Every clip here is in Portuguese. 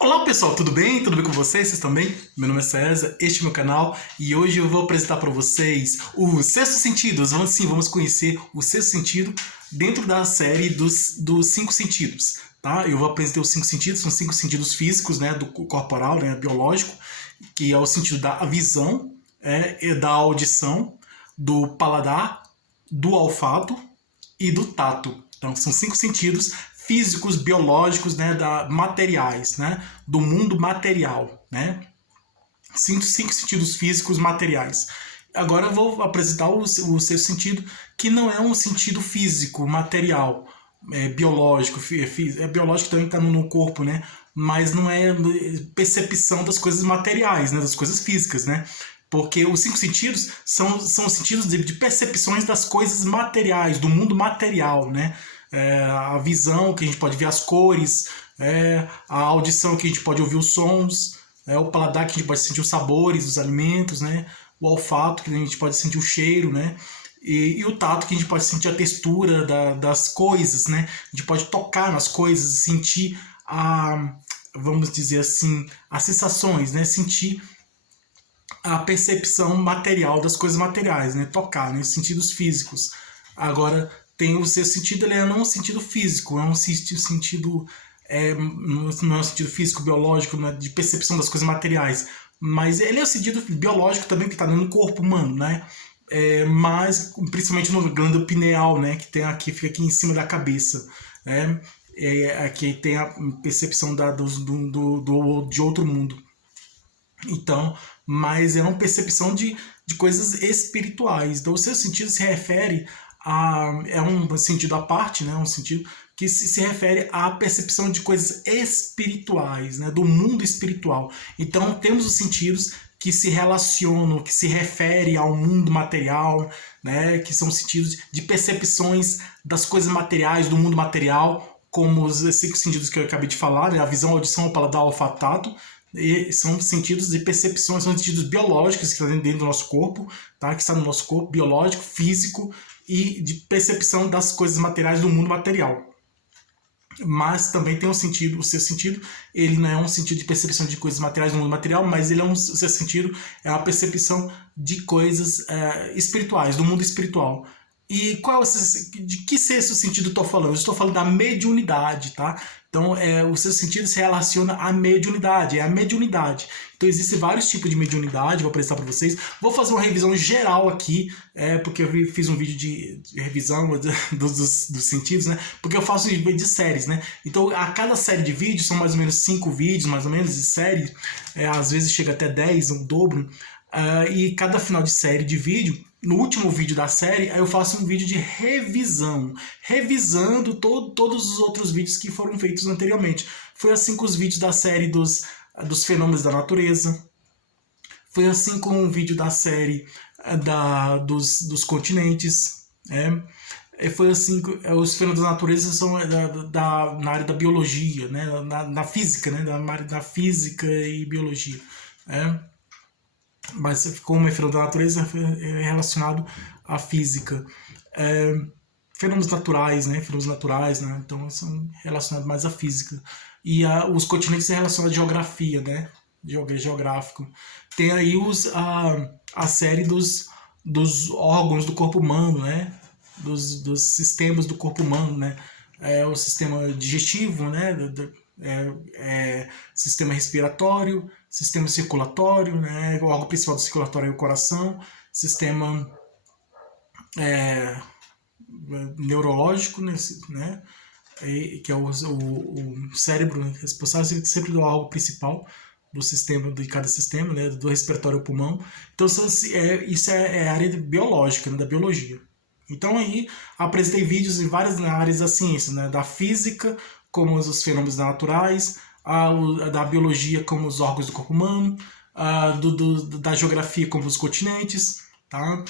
Olá pessoal, tudo bem? Tudo bem com vocês? Vocês estão bem? Meu nome é César, este é meu canal e hoje eu vou apresentar para vocês o Sexto Sentido. Vamos conhecer o Sexto Sentido dentro da série dos Cinco Sentidos, tá? Eu vou apresentar os cinco sentidos, são cinco sentidos físicos, né, do corporal, né, biológico, que é o sentido da visão, e da audição, do paladar, do olfato e do tato. Então são cinco sentidos físicos, biológicos, né, materiais, né, do mundo material, né? Cinco sentidos físicos materiais. Agora eu vou apresentar o sexto sentido, que não é um sentido físico, material, biológico. É biológico também está no corpo, né? Mas não é percepção das coisas materiais, né, das coisas físicas, né? Porque os cinco sentidos são sentidos de percepções das coisas materiais, do mundo material, né? A visão, que a gente pode ver as cores, a audição, que a gente pode ouvir os sons, o paladar, que a gente pode sentir os sabores dos alimentos, né? O olfato, que a gente pode sentir o cheiro, né? E o tato, que a gente pode sentir a textura das coisas, né? A gente pode tocar nas coisas, sentir vamos dizer assim, as sensações, né? Sentir a percepção material das coisas materiais, né? Tocar, né? Sentidos físicos. Agora, tem o seu sentido, ele não é um sentido físico, é um sentido, não é um sentido físico, biológico, né, de percepção das coisas materiais, mas ele é um sentido biológico também, que está no corpo humano, né? Mas principalmente no glândula pineal, né, que tem aqui, fica aqui em cima da cabeça, né? Aqui tem a percepção de outro mundo. Então, mas é uma percepção de coisas espirituais. Então, o seu sentido se refere é um sentido à parte, né? Um sentido que se refere à percepção de coisas espirituais, né? Do mundo espiritual. Então, temos os sentidos que se relacionam, que se referem ao mundo material, né? Que são sentidos de percepções das coisas materiais, do mundo material, como os cinco sentidos que eu acabei de falar, né? A visão, a audição, o paladar, o olfato. E são sentidos de percepção, são sentidos biológicos que estão dentro do nosso corpo, tá? Que está no nosso corpo, biológico, físico, e de percepção das coisas materiais do mundo material. Mas também tem um sentido, o seu sentido, ele não é um sentido de percepção de coisas materiais do mundo material, mas ele o seu sentido é a percepção de coisas espirituais, do mundo espiritual. E de que sexto sentido eu estou falando? Eu estou falando da mediunidade, tá? Então, o seu sentido se relaciona à mediunidade, é a mediunidade. Então, existem vários tipos de mediunidade, vou apresentar para vocês. Vou fazer uma revisão geral aqui, porque eu fiz um vídeo de revisão dos sentidos, né? Porque eu faço vídeo de séries, né? Então, a cada série de vídeos, são mais ou menos 5 vídeos, mais ou menos, de série. Às vezes chega até 10, um dobro. E cada final de série de vídeo, no último vídeo da série, eu faço um vídeo de revisão, revisando todos os outros vídeos que foram feitos anteriormente. Foi assim com os vídeos da série dos fenômenos da natureza, foi assim com o vídeo da série dos continentes, foi assim, os fenômenos da natureza são na área da biologia, né? na física, né? Na área da física e biologia, mas como é fenômeno da natureza, é relacionado à física. Fenômenos naturais, né? Fenômenos naturais, né? Então são relacionados mais à física. E os continentes é relacionado à geografia, né? Geográfico. Tem aí a série dos órgãos do corpo humano, né? Dos sistemas do corpo humano, né? O sistema digestivo, né? Sistema respiratório, sistema circulatório, né? O órgão principal do circulatório é o coração, sistema neurológico, né? Que é o cérebro, né? Responsável sempre do órgão principal do sistema, de cada sistema, né? Do respiratório ao pulmão. Então isso é a área biológica, né? Da biologia. Então aí apresentei vídeos em várias áreas da ciência, né? Da física, como os fenômenos naturais, da biologia, como os órgãos do corpo humano, da geografia, como os continentes, tá?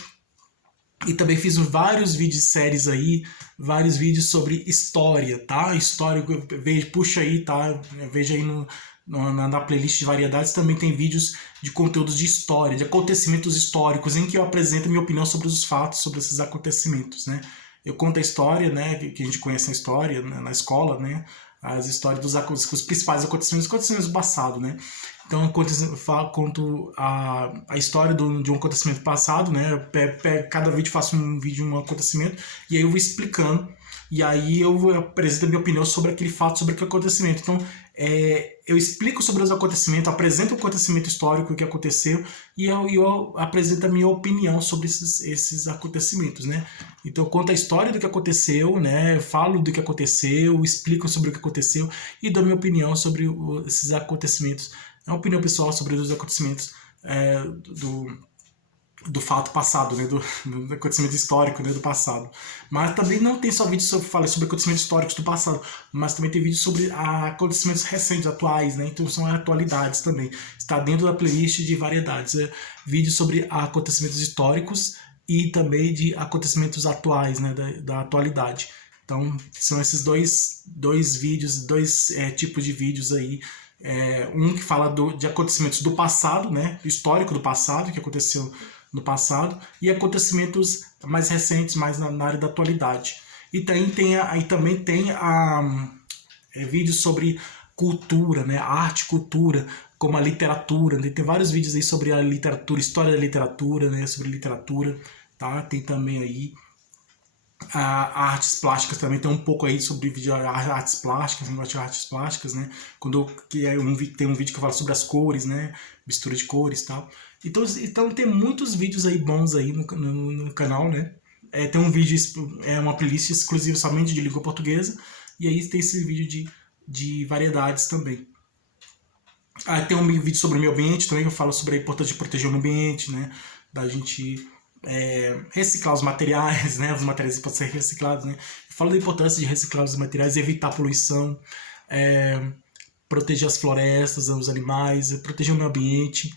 E também fiz vários vídeos de séries aí, vários vídeos sobre história, tá? História, puxa aí, tá? Veja aí na playlist de variedades, também tem vídeos de conteúdos de história, de acontecimentos históricos, em que eu apresento minha opinião sobre os fatos, sobre esses acontecimentos, né? Eu conto a história, né, que a gente conhece na história, né, na escola, né, as histórias os principais acontecimentos do passado, né? Então, conto a história de um acontecimento passado, né? Cada vídeo faço um vídeo de um acontecimento, e aí eu vou explicando, e aí eu apresento a minha opinião sobre aquele fato, sobre aquele acontecimento. Então, eu explico sobre os acontecimentos, apresento o acontecimento histórico que aconteceu, e eu apresento a minha opinião sobre esses acontecimentos, né? Então, eu conto a história do que aconteceu, né? Falo do que aconteceu, explico sobre o que aconteceu, e dou minha opinião sobre esses acontecimentos. É uma opinião pessoal sobre os acontecimentos do fato passado, né, do acontecimento histórico, né, do passado. Mas também não tem só vídeos falei sobre acontecimentos históricos do passado, mas também tem vídeos sobre acontecimentos recentes, atuais, né, então são atualidades também. Está dentro da playlist de variedades, vídeos sobre acontecimentos históricos e também de acontecimentos atuais, né, da atualidade. Então são esses dois vídeos, dois tipos de vídeos aí. Um que fala de acontecimentos do passado, né, histórico do passado, que aconteceu no passado, e acontecimentos mais recentes, mais na área da atualidade. E também tem vídeos sobre cultura, né, arte e cultura, como a literatura, né? Tem vários vídeos aí sobre a literatura, história da literatura, né, sobre literatura, tá? Tem também aí artes plásticas também, tem um pouco aí sobre artes plásticas, negócio de artes plásticas, né? Tem um vídeo que fala sobre as cores, né? Mistura de cores e tal. Então tem muitos vídeos aí bons aí no canal, né? Tem um vídeo, uma playlist exclusiva somente de língua portuguesa, e aí tem esse vídeo de variedades também. Tem um vídeo sobre o meio ambiente também, que eu falo sobre a importância de proteger o meio ambiente, né? Da gente reciclar os materiais, né? Os materiais podem ser reciclados, né? Eu falo da importância de reciclar os materiais, evitar a poluição, proteger as florestas, os animais, proteger o meio ambiente,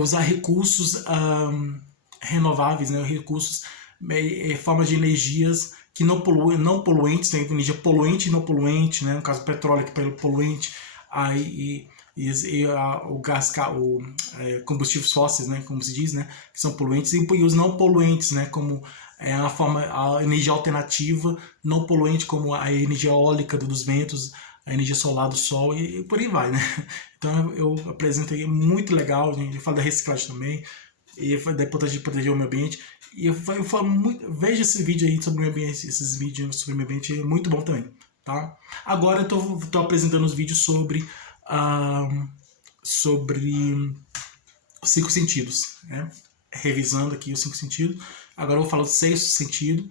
usar recursos renováveis, né? Recursos, formas de energias que não poluentes, né? Energia poluente e não poluente, né? No caso, o petróleo que é poluente, o gás, combustíveis fósseis, né, como se diz, né, que são poluentes, e os não poluentes, né, como a energia alternativa não poluente, como a energia eólica dos ventos, a energia solar do sol, e por aí vai, né. Então eu apresentei, muito legal, gente. Eu falo da reciclagem também, e da importância de proteger o meio ambiente, e eu falo muito, veja esse vídeo aí sobre o meio ambiente, esses vídeos sobre o meio ambiente, é muito bom também, tá. Agora eu tô apresentando os vídeos sobre os 5 sentidos, né? Revisando aqui os 5 sentidos. Agora eu vou falar do 6º sentido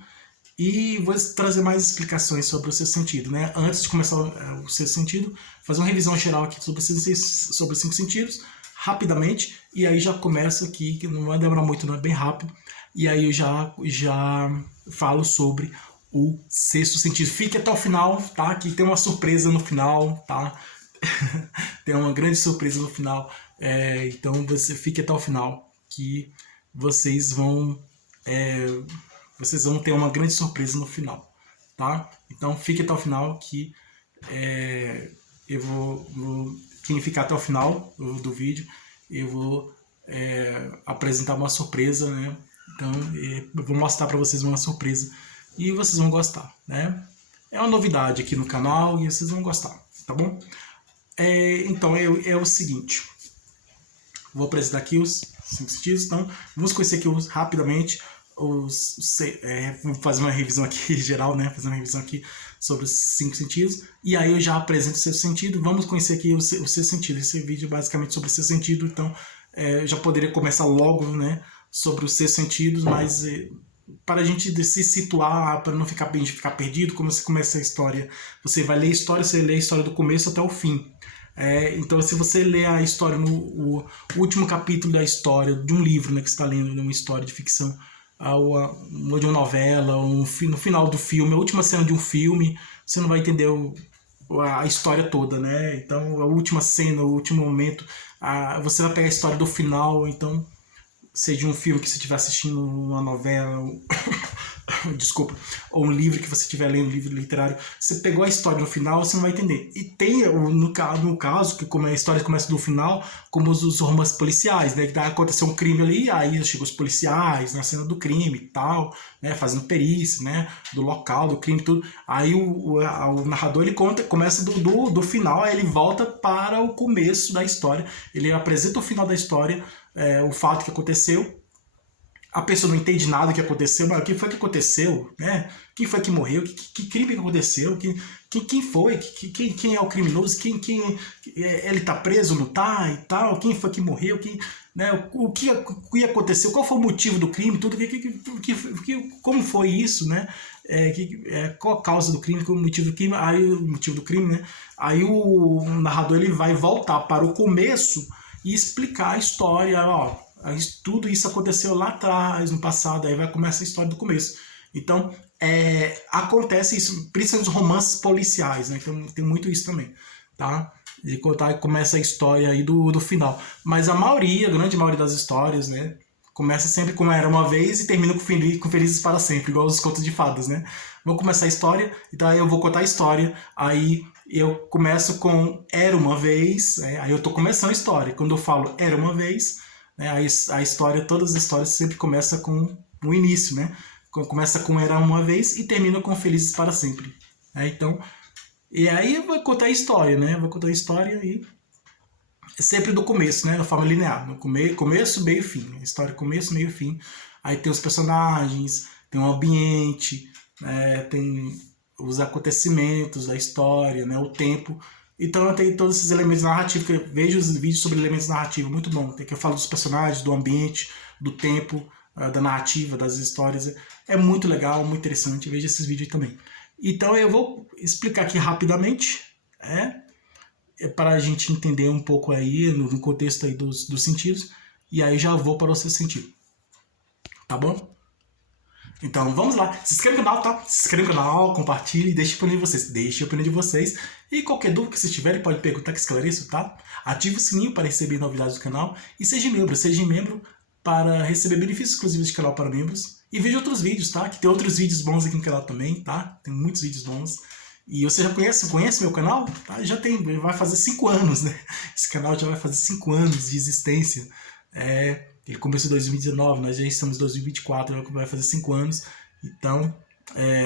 e vou trazer mais explicações sobre o 6º sentido, né? Antes de começar o 6º sentido, fazer uma revisão geral aqui sobre os 5 sentidos, rapidamente, e aí já começo aqui, que não vai demorar muito, não é bem rápido, e aí eu já falo sobre o 6º sentido. Fique até o final, tá? Que tem uma surpresa no final, tá? Tem uma grande surpresa no final, então você fique até o final, que vocês vão ter uma grande surpresa no final, tá? Então fique até o final, que eu quem ficar até o final do vídeo, eu vou apresentar uma surpresa, né? Então eu vou mostrar para vocês uma surpresa e vocês vão gostar, né? É uma novidade aqui no canal e vocês vão gostar, tá bom? Então é o seguinte, vou apresentar aqui os 5 sentidos. Então vamos conhecer aqui rapidamente vamos fazer uma revisão aqui geral, né? Fazer uma revisão aqui sobre os 5 sentidos, e aí eu já apresento o 6º sentido. Vamos conhecer aqui o 6º sentido. Esse vídeo é basicamente sobre o 6º sentido, então eu já poderia começar logo, né, sobre os 6 sentidos, mas para a gente se situar, para não ficar perdido, como você começa a história, você vai ler a história, você lê a história do começo até o fim. Então, se você ler a história o último capítulo da história de um livro, né, que você está lendo, uma história de ficção, ou de uma novela, ou no final do filme, a última cena de um filme, você não vai entender a história toda, né? Então, a última cena, o último momento, você vai pegar a história do final, então, seja um filme que você estiver assistindo, uma novela, desculpa, ou um livro que você estiver lendo, um livro literário, você pegou a história no final, você não vai entender. E tem, no caso, que como a história começa no final, como os romances policiais, né? Que aconteceu um crime ali, aí chegam os policiais na cena do crime e tal, né? Fazendo perícia, né? Do local, do crime, tudo. Aí o narrador, ele começa do final, aí ele volta para o começo da história, ele apresenta o final da história, o fato que aconteceu. A pessoa não entende nada do que aconteceu, mas o que foi que aconteceu, né? Quem foi que morreu? Que crime que aconteceu? Quem foi? Quem é o criminoso? Ele tá preso, não tá e tal? Quem foi que morreu? Né? O que aconteceu? Qual foi o motivo do crime? Tudo como foi isso, né? Qual a causa do crime? Qual o motivo do crime? Aí o motivo do crime, né? Aí o narrador ele vai voltar para o começo e explicar a história, ó. Tudo isso aconteceu lá atrás, no passado, aí vai começar a história do começo. Então, acontece isso, principalmente os romances policiais, né? Então, tem muito isso também, tá? E começa a história aí do final. Mas a grande maioria das histórias, né? Começa sempre com Era Uma Vez e termina com Felizes para Sempre, igual os contos de fadas, né? Vou começar a história, então aí eu vou contar a história, aí eu começo com Era Uma Vez, aí eu tô começando a história. Quando eu falo Era Uma Vez, né, a história, todas as histórias sempre começam com o início, né? Começa com Era Uma Vez e termina com Felizes para Sempre. Né? Então, e aí eu vou contar a história, né? Vou contar a história e sempre do começo, né? Da forma linear. No começo, meio, fim. A história começo, meio, fim. Aí tem os personagens, tem o ambiente, né? Tem os acontecimentos da história, né? O tempo. Então eu tenho todos esses elementos narrativos, que eu vejo os vídeos sobre elementos narrativos, muito bom. Tem que eu falo dos personagens, do ambiente, do tempo, da narrativa, das histórias. É muito legal, muito interessante. Veja esses vídeos também. Então eu vou explicar aqui rapidamente, para a gente entender um pouco aí, no contexto aí dos sentidos, e aí já vou para o seu sentido. Tá bom? Então vamos lá, se inscreve no canal, tá? Se inscreve no canal, compartilhe e deixe a opinião de vocês. Deixe a opinião de vocês. E qualquer dúvida que vocês tiverem, pode perguntar que esclareço, tá? Ative o sininho para receber novidades do canal. E seja membro para receber benefícios exclusivos do canal para membros. E veja outros vídeos, tá? Que tem outros vídeos bons aqui no canal também, tá? Tem muitos vídeos bons. E você já conhece meu canal? Tá? Já tem, vai fazer 5 anos, né? Esse canal já vai fazer 5 anos de existência. Ele começou em 2019, nós já estamos em 2024, vai fazer 5 anos. Então,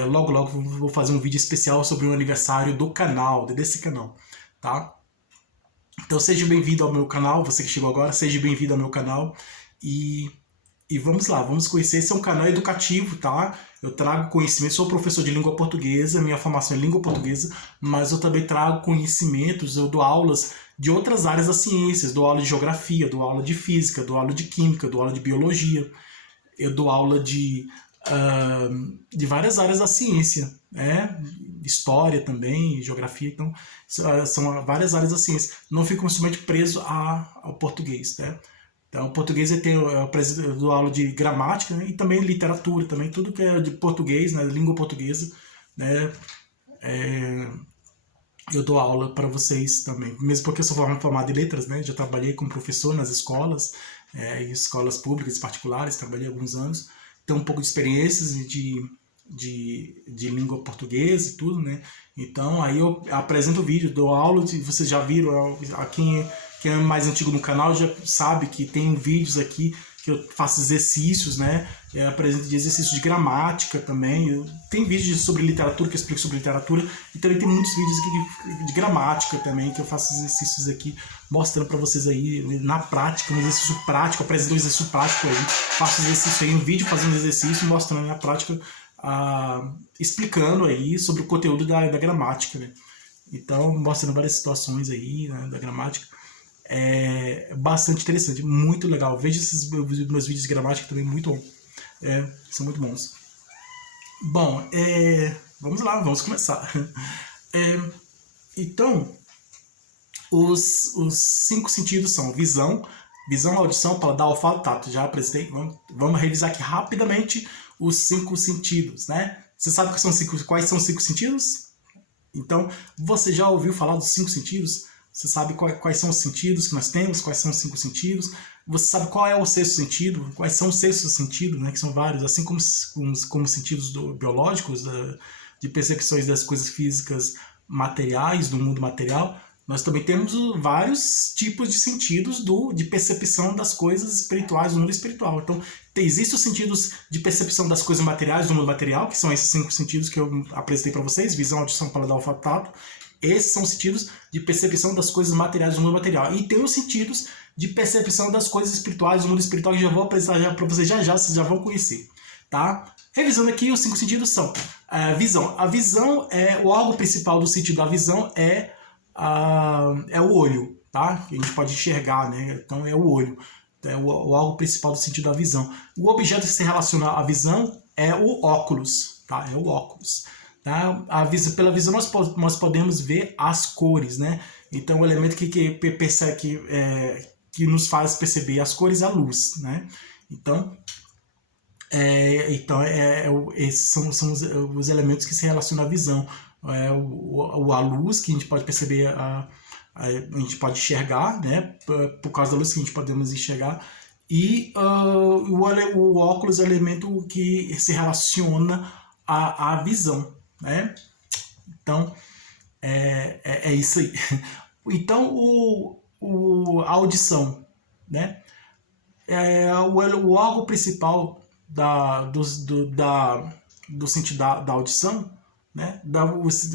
logo vou fazer um vídeo especial sobre o aniversário do canal, desse canal, tá? Então seja bem-vindo ao meu canal, você que chegou agora, seja bem-vindo ao meu canal. E vamos lá, vamos conhecer. Esse é um canal educativo, tá? Eu trago conhecimento, sou professor de língua portuguesa, minha formação é língua portuguesa, mas eu também trago conhecimentos, eu dou aulas de outras áreas das ciências, dou aula de geografia, dou aula de física, dou aula de química, dou aula de biologia, eu dou aula de várias áreas da ciência, né? História também, geografia, então são várias áreas da ciência. Não fico somente preso ao português, né? Então, o português eu dou aula de gramática, né? E também literatura, também tudo que é de português, né? Língua portuguesa, né? Eu dou aula para vocês também, mesmo porque eu sou formado em letras, né? Já trabalhei como professor nas escolas, em escolas públicas e particulares, trabalhei alguns anos, tenho um pouco de experiências de língua portuguesa e tudo, né? Então aí eu apresento o vídeo, dou aula, vocês já viram, quem é mais antigo no canal já sabe que tem vídeos aqui que eu faço exercícios, né? Eu apresento de exercícios de gramática também. Tem vídeos sobre literatura que eu explico sobre literatura e também tem muitos vídeos aqui de gramática também que eu faço exercícios aqui mostrando para vocês aí na prática, um exercício prático, apresento um exercício prático aí, faço exercício aí, um vídeo fazendo exercício mostrando na prática, explicando aí sobre o conteúdo da gramática, né? Então mostrando várias situações aí, né, da gramática. É bastante interessante, muito legal. Veja esses meus vídeos de gramática também, muito bom. São muito bons. Bom, vamos lá, vamos começar. Então, os 5 sentidos são visão, audição, paladar, olfato, tato. Já apresentei, vamos revisar aqui rapidamente os 5 sentidos, né? Você sabe quais são os 5 sentidos? Então, você já ouviu falar dos 5 sentidos? Você sabe quais são os sentidos que nós temos, quais são os 5 sentidos. Você sabe qual é o sexto sentido, quais são os sextos sentidos, né, que são vários, assim como sentidos biológicos, de percepções das coisas físicas materiais, do mundo material. Nós também temos vários tipos de sentidos de percepção das coisas espirituais do mundo espiritual. Então, existem os sentidos de percepção das coisas materiais do mundo material, que são esses 5 sentidos que eu apresentei para vocês: visão, audição, paladar, olfato, tato. Esses são os sentidos de percepção das coisas materiais do mundo material. E tem os sentidos de percepção das coisas espirituais do mundo espiritual, que já vou apresentar para vocês já, vocês já vão conhecer. Tá? Revisando aqui, os 5 sentidos são a visão. A visão é o órgão principal do sentido da visão, é o olho, tá? Que a gente pode enxergar, né? Então é o olho, é o órgão principal do sentido da visão. O objeto que se relaciona à visão é o óculos, tá? É o óculos. Tá? Pela visão nós podemos ver as cores, né? Então o elemento que nos faz perceber as cores é a luz, né? Então esses são os elementos que se relacionam à visão. A luz, que a gente pode perceber, a gente pode enxergar, né? Por causa da luz que a gente podemos enxergar. E o óculos é o elemento que se relaciona à visão, né? Então é isso aí. Então a audição, né? O órgão principal do sentido da audição, né? O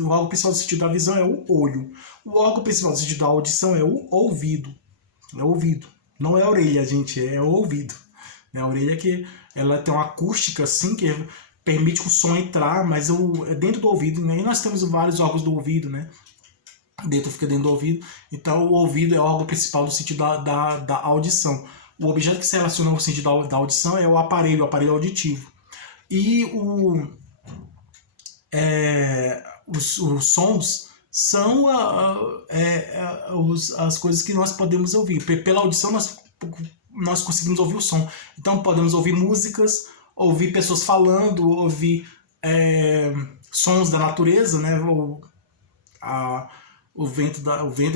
órgão principal do sentido da visão é o olho. O órgão principal do sentido da audição é o ouvido. É o ouvido. Não é a orelha, gente, é o ouvido. A orelha que ela tem uma acústica assim que permite o som entrar, mas é dentro do ouvido, né? E nós temos vários órgãos do ouvido, né? Fica dentro do ouvido. Então o ouvido é o órgão principal do sentido da audição. O objeto que se relaciona ao sentido da audição é o aparelho auditivo. E os sons são as coisas que nós podemos ouvir. Pela audição nós conseguimos ouvir o som. Então podemos ouvir músicas, ouvir pessoas falando, ouvir sons da natureza, né? O vento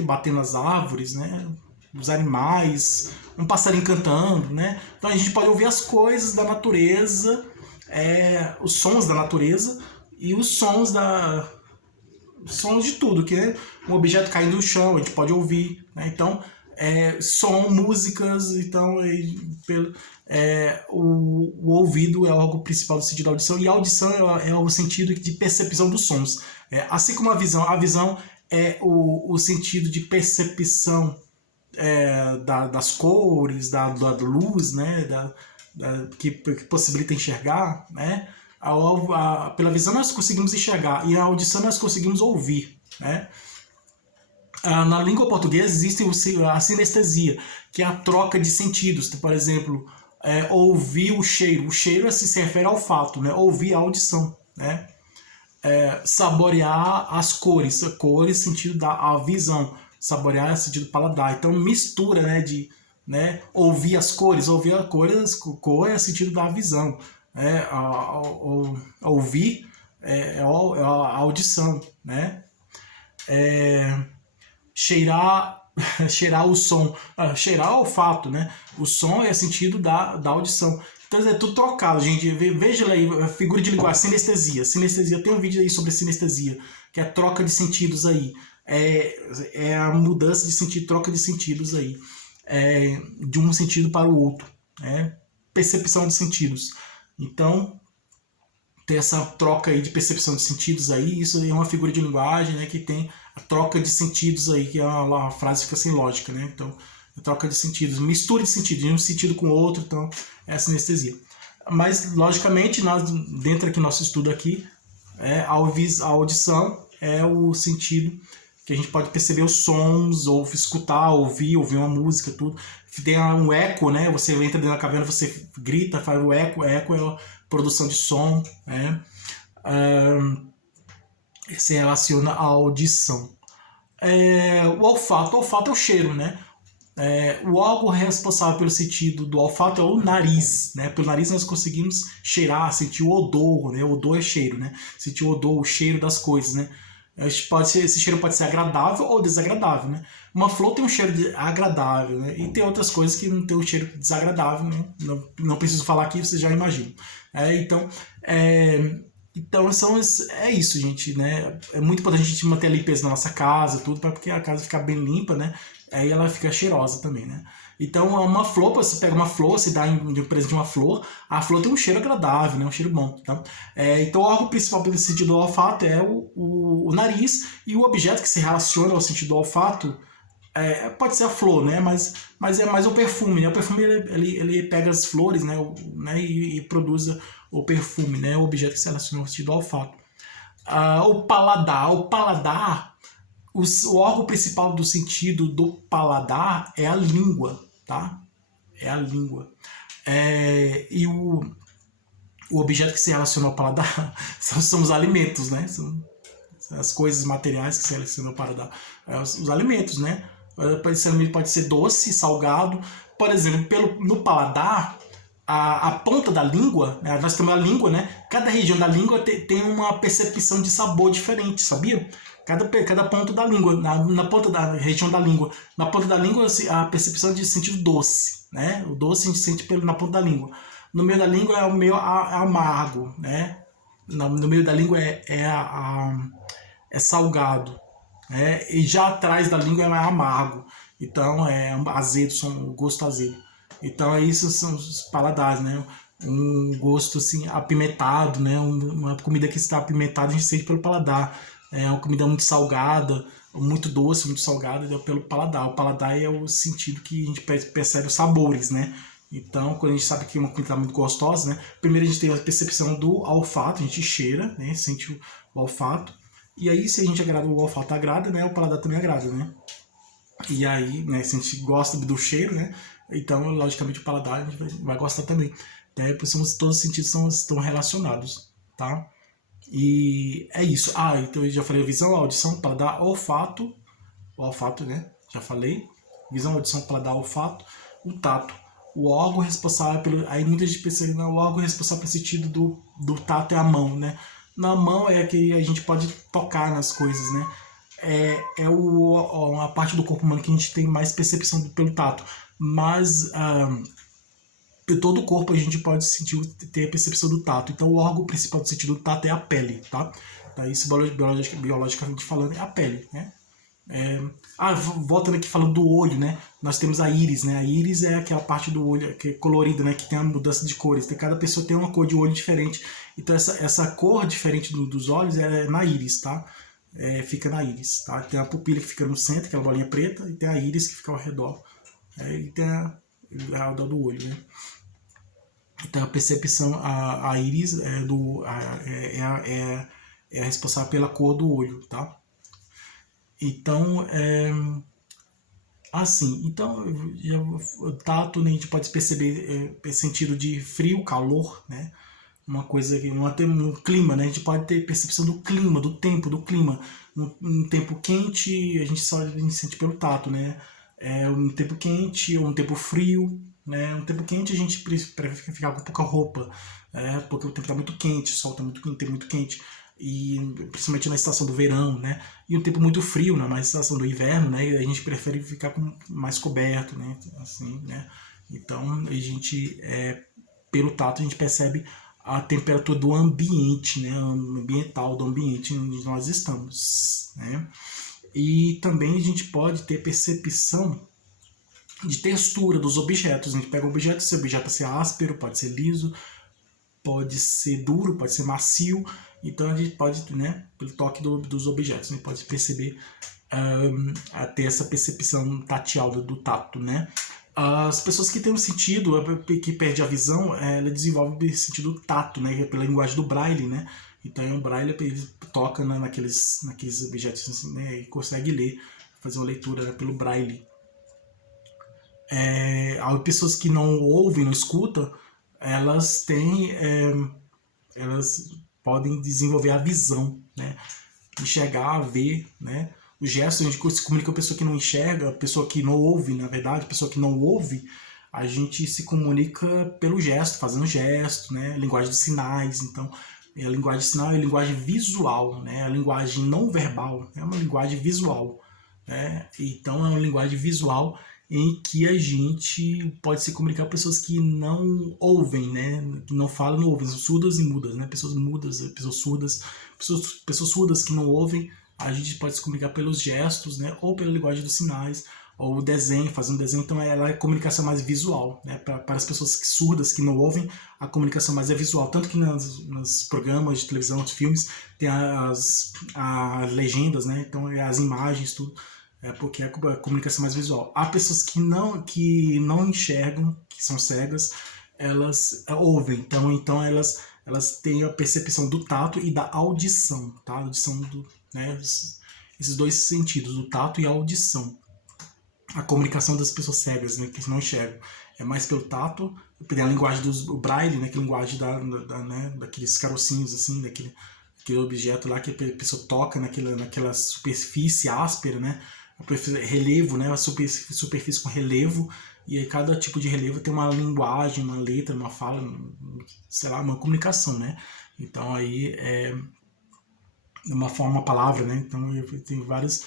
batendo nas árvores, né? Os animais, um passarinho cantando, né? Então a gente pode ouvir as coisas da natureza, os sons da natureza e os sons de tudo, que é um objeto caindo no chão, a gente pode ouvir, né? Então músicas, então o ouvido é o órgão principal do sentido da audição, e a audição é o sentido de percepção dos sons. Assim como a visão é o sentido de percepção das cores, da luz, né? Que possibilita enxergar, né? Pela visão nós conseguimos enxergar, e a audição nós conseguimos ouvir, né? Na língua portuguesa existe a sinestesia, que é a troca de sentidos. Por exemplo, ouvir o cheiro. O cheiro se refere ao olfato, né? Ouvir a audição, né? Saborear as cores. A cores, sentido da visão. Saborear é sentido paladar. Então mistura, né? Ouvir as cores. Ouvir as cores, cor é sentido da visão. Ouvir é a audição, né? Cheirar o som, cheirar o olfato, né? O som é sentido da audição. Então é tudo trocado, gente. Veja aí a figura de linguagem, sinestesia. Sinestesia, tem um vídeo aí sobre sinestesia, que é a troca de sentidos aí. É a mudança de sentido, troca de sentidos aí. De um sentido para o outro. Percepção de sentidos. Então, tem essa troca aí de percepção de sentidos aí. Isso aí é uma figura de linguagem, né, que tem a troca de sentidos aí, que é uma frase que fica sem lógica, né? Então, a troca de sentidos, mistura de sentidos, de um sentido com o outro, então é a sinestesia. Mas, logicamente, dentro aqui do nosso estudo aqui, a audição é o sentido que a gente pode perceber os sons, ou escutar, ouvir uma música, tudo. Tem um eco, né? Você entra dentro da caverna, você grita, faz o eco é a produção de som, né? Se relaciona à audição. O olfato é o cheiro, né? O órgão responsável pelo sentido do olfato é o nariz, né? Pelo nariz nós conseguimos cheirar, sentir o odor, né? O odor é cheiro, né? Sentir o odor, o cheiro das coisas, né? Esse cheiro pode ser agradável ou desagradável, né? Uma flor tem um cheiro agradável, né? E tem outras coisas que não tem um cheiro desagradável, né? Não preciso falar aqui, vocês já imaginam. Então, é isso, gente, né? É muito importante a gente manter a limpeza na nossa casa, tudo, para porque a casa ficar bem limpa, né? Aí ela fica cheirosa também, né? Então, uma flor, você pega uma flor, se dá de presente uma flor, a flor tem um cheiro agradável, né? Um cheiro bom, tá? Então, o órgão principal pelo sentido do olfato é o nariz, e o objeto que se relaciona ao sentido do olfato pode ser a flor, né? Mas é mais o perfume, né? O perfume, ele pega as flores, né? E produz o perfume, né? O objeto que se relaciona ao sentido do olfato. O paladar, o órgão principal do sentido do paladar é a língua, tá? É a língua. E o objeto que se relaciona ao paladar são os alimentos, né? São as coisas materiais que se relacionam ao paladar. Os alimentos, né? Pode ser doce, salgado. Por exemplo, no paladar, a ponta da língua, né? Nós temos a língua, né? Cada região da língua tem uma percepção de sabor diferente, sabia? Cada ponto da língua, na ponta da região da língua. Na ponta da língua, a percepção de sentido doce, né? O doce a gente sente na ponta da língua. No meio da língua é o meio amargo, né? No meio da língua é salgado, né? E já atrás da língua é amargo. Então é azedo, o gosto azedo. Então isso são os paladares, né? Um gosto assim apimentado, né? Uma comida que está apimentada a gente sente pelo paladar. É uma comida muito salgada, muito doce, muito salgada, é pelo paladar. O paladar é o sentido que a gente percebe os sabores, né? Então, quando a gente sabe que uma comida está muito gostosa, né? Primeiro a gente tem a percepção do olfato, a gente cheira, né? Sente o olfato. E aí, se a gente agrada, o olfato agrada, né? O paladar também agrada, né? E aí, né? Se a gente gosta do cheiro, né? Então, logicamente, o paladar a gente vai gostar também. Todos os sentidos estão relacionados, tá? E é isso. Então eu já falei visão, audição, paladar, olfato. O olfato, né? Já falei. Visão, audição, paladar, olfato. O tato. O órgão responsável pelo... Aí muita gente pensa que o órgão responsável pelo sentido do tato é a mão, né? Na mão é que a gente pode tocar nas coisas, né? A parte do corpo humano que a gente tem mais percepção pelo tato. Mas... todo o corpo a gente pode ter a percepção do tato. Então o órgão principal do sentido do tato é a pele, tá? Isso biologicamente falando é a pele, né? Voltando aqui falando do olho, né? Nós temos a íris, né? A íris é aquela parte do olho que é colorida, né? Que tem a mudança de cores. Cada pessoa tem uma cor de olho diferente. Então essa cor diferente dos olhos é na íris, tá? Fica na íris, tá? Tem a pupila que fica no centro, aquela bolinha preta, e tem a íris que fica ao redor. E tem ao redor do olho, né? Então a percepção, a íris é a responsável pela cor do olho, tá? Então, o tato, né, a gente pode perceber sentido de frio, calor, né? Uma coisa que não tem um clima, né? A gente pode ter percepção do clima, do tempo, do clima. Um tempo quente, a gente sente pelo tato, né? Um tempo quente ou um tempo frio, né? Um tempo quente a gente prefere ficar com pouca roupa, porque o tempo está muito quente, o sol está muito quente, muito quente, e principalmente na estação do verão, né? E um tempo muito frio, né? Na estação do inverno, né? E a gente prefere ficar mais coberto, né? Assim, né? Então a gente pelo tato a gente percebe a temperatura do ambiente, né? Ambiental do ambiente onde nós estamos, né? E também a gente pode ter percepção de textura dos objetos. A gente pega o objeto, esse objeto pode ser áspero, pode ser liso, pode ser duro, pode ser macio. Então a gente pode, né, pelo toque dos objetos, a gente pode perceber, ter essa percepção tatil do tato, né? As pessoas que têm um sentido, que perde a visão, ela desenvolve esse sentido tato, né? Pela linguagem do Braille, né? Então o Braille ele toca naqueles objetos, assim, né? E consegue ler, fazer uma leitura, né, pelo Braille. As pessoas que não ouvem, não escutam, elas podem desenvolver a visão, né? Enxergar, ver, né? O gesto, a gente se comunica com a pessoa que não enxerga, a pessoa que não ouve, na verdade, a pessoa que não ouve, a gente se comunica pelo gesto, fazendo gesto, né? Linguagem dos sinais. Então, A linguagem de sinal é a linguagem visual, né? A linguagem não verbal é uma linguagem visual, né? Então é uma linguagem visual em que a gente pode se comunicar com pessoas que não ouvem, né? Que não falam, não ouvem, surdas e mudas, né? Pessoas mudas, pessoas surdas, pessoas surdas que não ouvem, a gente pode se comunicar pelos gestos, né? Ou pela linguagem dos sinais, ou desenho, fazer um desenho. Então ela é a comunicação mais visual, né? Para as pessoas surdas que não ouvem, a comunicação mais é visual. Tanto que nos programas de televisão, nos filmes, tem as legendas, né? Então as imagens, tudo. É porque é a comunicação mais visual. Há pessoas que não enxergam, que são cegas, elas ouvem. Então elas têm a percepção do tato e da audição, tá? A audição né? Esses dois sentidos, o tato e a audição. A comunicação das pessoas cegas, né, que não enxergam, é mais pelo tato, a linguagem o braille, né, que é a linguagem né, daqueles carocinhos assim, aquele objeto lá que a pessoa toca naquela superfície áspera, né, relevo, né, uma superfície com relevo, e aí cada tipo de relevo tem uma linguagem, uma letra, uma fala, sei lá, uma comunicação, né. Então aí é uma forma, uma palavra, né. Então tem vários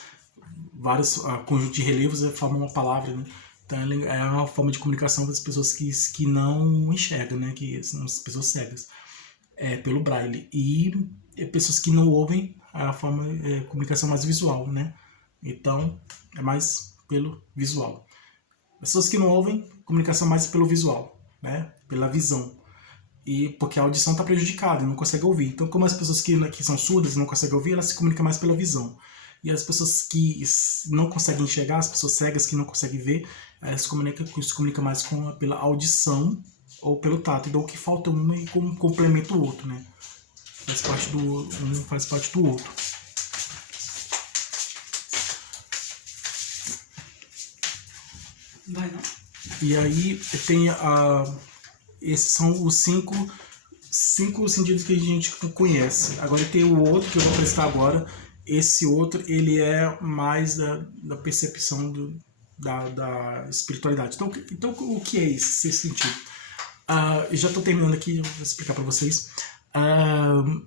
conjuntos de relevos formam uma palavra, né? Então é uma forma de comunicação das pessoas que não enxergam, né? Que são as pessoas cegas, pelo braille. E pessoas que não ouvem, a forma de comunicação mais visual, né? Então é mais pelo visual. Pessoas que não ouvem, comunicação mais pelo visual, né? Pela visão. E porque a audição está prejudicada, não consegue ouvir. Então, como as pessoas que são surdas e não conseguem ouvir, elas se comunicam mais pela visão. E as pessoas que não conseguem enxergar, as pessoas cegas que não conseguem ver, elas se comunicam mais pela audição ou pelo tato. Então, o que falta um e complementa o outro, né? Um faz parte do outro. Vai, não? E aí tem esses são os cinco sentidos que a gente conhece. Agora tem o outro que eu vou apresentar agora. Esse outro, ele é mais da percepção da espiritualidade. Então, o que é esse sentido? Eu já estou terminando aqui, vou explicar para vocês.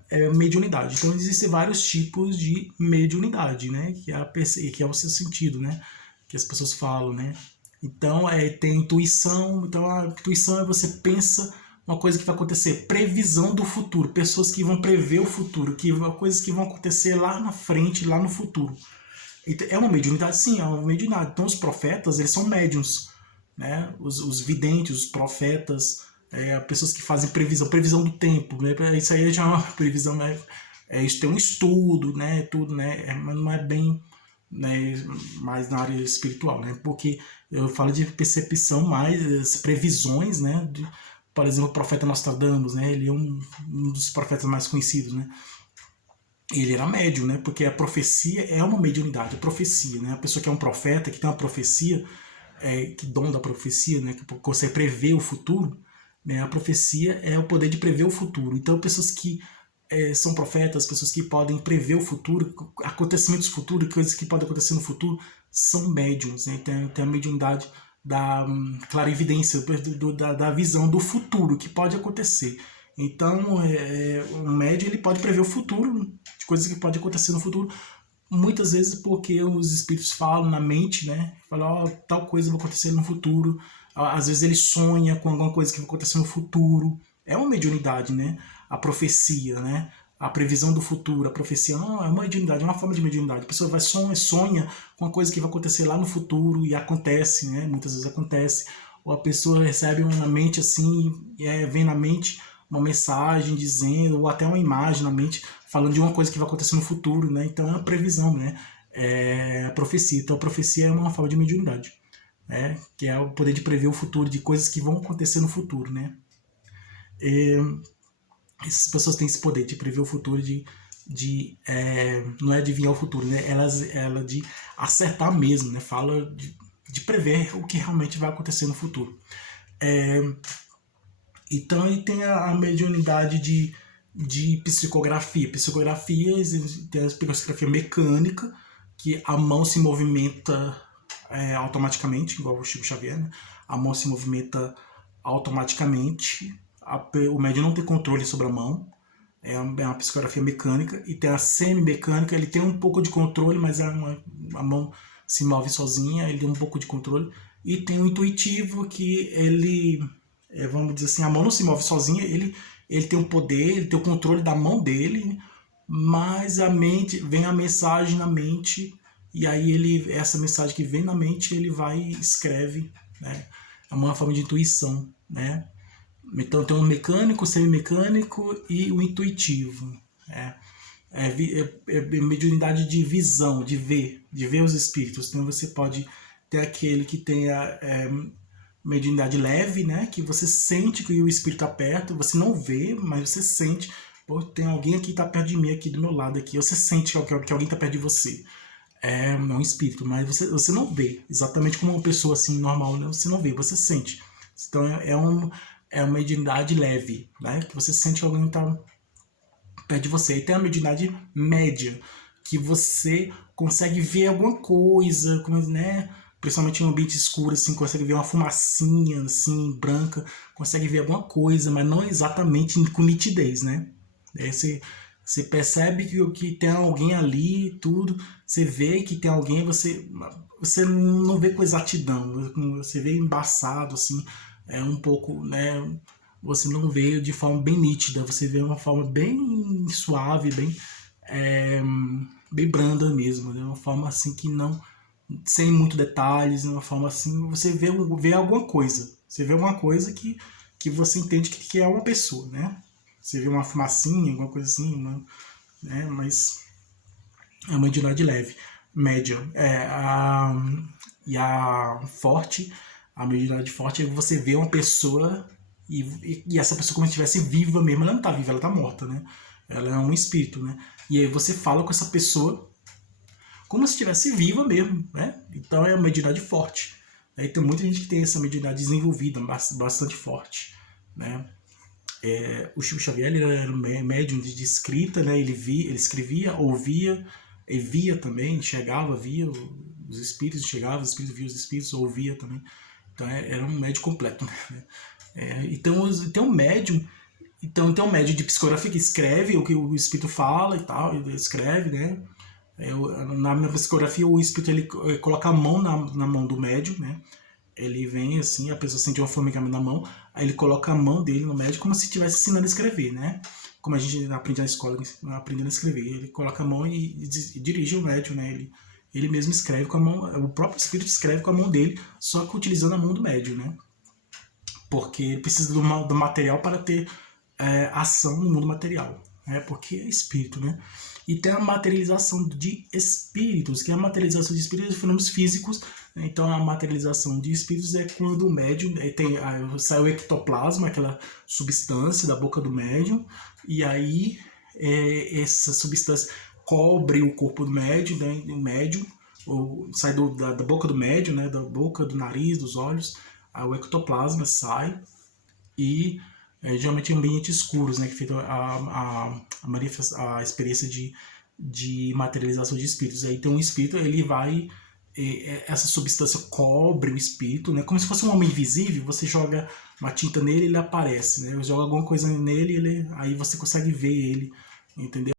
É mediunidade. Então, existem vários tipos de mediunidade, né? Que é o seu sentido, né? Que as pessoas falam, né? Então, tem intuição. Então, a intuição é você pensa uma coisa que vai acontecer, previsão do futuro, pessoas que vão prever o futuro, coisas que vão acontecer lá na frente, lá no futuro. Então, é uma mediunidade? Sim, é uma mediunidade. Então, os profetas, eles são médiuns, né? Os videntes, os profetas, pessoas que fazem previsão do tempo, né? Isso aí já é uma previsão, né? Isso tem um estudo, né? Tudo, né? Mas não é bem, né, mais na área espiritual, né? Porque eu falo de percepção mais, previsões, né? Por exemplo, o profeta Nostradamus, né? Ele é um dos profetas mais conhecidos, né? Ele era médium, né? Porque a profecia é uma mediunidade, a profecia, né? A pessoa que é um profeta, que tem uma profecia, que dom da profecia, né? Que consegue prever o futuro, né? A profecia é o poder de prever o futuro. Então, pessoas que são profetas, pessoas que podem prever o futuro, acontecimentos futuros, coisas que podem acontecer no futuro, são médiums, né? Tem a mediunidade da clarividência, da visão do futuro, que pode acontecer. Então, o médium ele pode prever o futuro, de coisas que podem acontecer no futuro, muitas vezes porque os espíritos falam na mente, né? Falam, tal coisa vai acontecer no futuro. Às vezes ele sonha com alguma coisa que vai acontecer no futuro. É uma mediunidade, né? A profecia, né? A previsão do futuro, a profecia, é uma mediunidade, é uma forma de mediunidade. A pessoa sonha com uma coisa que vai acontecer lá no futuro e acontece, né? Muitas vezes acontece. Ou a pessoa recebe na mente assim, vem na mente uma mensagem dizendo, ou até uma imagem na mente falando de uma coisa que vai acontecer no futuro, né? Então é uma previsão, né? É a profecia. Então a profecia é uma forma de mediunidade, né? Que é o poder de prever o futuro, de coisas que vão acontecer no futuro, né? Essas pessoas têm esse poder de prever o futuro, não é adivinhar o futuro, né? Ela de acertar mesmo, né? Fala de prever o que realmente vai acontecer no futuro. Então, aí tem a mediunidade de psicografia. Psicografia, tem a psicografia mecânica, que a mão se movimenta automaticamente, igual o Chico Xavier, né? A mão se movimenta automaticamente, o médium não tem controle sobre a mão, é uma psicografia mecânica, e tem a semi-mecânica, ele tem um pouco de controle, mas a mão se move sozinha, ele tem um pouco de controle. E tem o intuitivo, que ele, vamos dizer assim, a mão não se move sozinha, ele tem o poder, ele tem o controle da mão dele, mas a mente, vem a mensagem na mente, e aí essa mensagem que vem na mente, ele vai e escreve, né? É uma forma de intuição, né? Então tem o mecânico, o semi-mecânico e o intuitivo. Mediunidade de visão, de ver os espíritos. Então você pode ter aquele que tenha mediunidade leve, né? Que você sente que o espírito está perto, você não vê, mas você sente. Pô, tem alguém aqui que está perto de mim, aqui do meu lado, aqui. Você sente que alguém está perto de você. É um espírito, mas você não vê. Exatamente como uma pessoa assim normal, né? Você não vê, você sente. Então é uma mediunidade leve, né? Que você sente que alguém está perto de você. E tem a mediunidade média, que você consegue ver alguma coisa, né? Principalmente em um ambiente escuro, assim, consegue ver uma fumacinha, assim, branca, consegue ver alguma coisa, mas não exatamente com nitidez, né? Aí você percebe que tem alguém ali, tudo, você vê que tem alguém, você não vê com exatidão, você vê embaçado, assim, um pouco, né? Você não vê de forma bem nítida, você vê uma forma bem suave, bem branda mesmo, né? Uma forma assim que não, sem muito detalhes, uma forma assim, você vê alguma coisa, você vê uma coisa que você entende que é uma pessoa, né? Você vê uma fumacinha, alguma coisa assim, né? Mas é uma mediunidade leve, média. E a forte, a mediunidade forte é você vê uma pessoa e essa pessoa como se estivesse viva mesmo. Ela não está viva, ela está morta, né? Ela é um espírito, né? E aí você fala com essa pessoa como se estivesse viva mesmo, né? Então é uma mediunidade forte. Aí tem muita gente que tem essa mediunidade desenvolvida, bastante forte, né? O Chico Xavier, ele era um médium de escrita, né? Ele escrevia, ouvia, e via também, enxergava, via os espíritos, enxergava os espíritos, via os espíritos, ouvia também. Então era um médium completo, né? Então tem um médium, tem um médium de psicografia que escreve o que o espírito fala e tal, ele escreve, né? Na minha psicografia, o espírito ele coloca a mão na mão do médium, né? Ele vem assim, a pessoa sente um formigamento na mão, aí ele coloca a mão dele no médium como se estivesse ensinando a escrever, né? Como a gente aprende na escola, aprendendo a escrever. Ele coloca a mão e dirige o médium, né? Ele mesmo escreve com a mão, o próprio espírito escreve com a mão dele, só que utilizando a mão do médium, né? Porque ele precisa do material para ter ação no mundo material, né? Porque é espírito, né? E tem a materialização de espíritos, que é a materialização de espíritos de fenômenos físicos. Então a materialização de espíritos é quando o médium sai o ectoplasma, aquela substância da boca do médium, e aí essa substância cobre o corpo do médium, né? O médium sai da boca do médium, né? Da boca, do nariz, dos olhos, o ectoplasma sai e geralmente em ambientes escuros, né, que é feita a experiência de materialização de espíritos. Aí tem um espírito, ele vai, essa substância cobre o espírito, né, como se fosse um homem invisível. Você joga uma tinta nele, ele aparece, né, joga alguma coisa nele, aí você consegue ver ele, entendeu?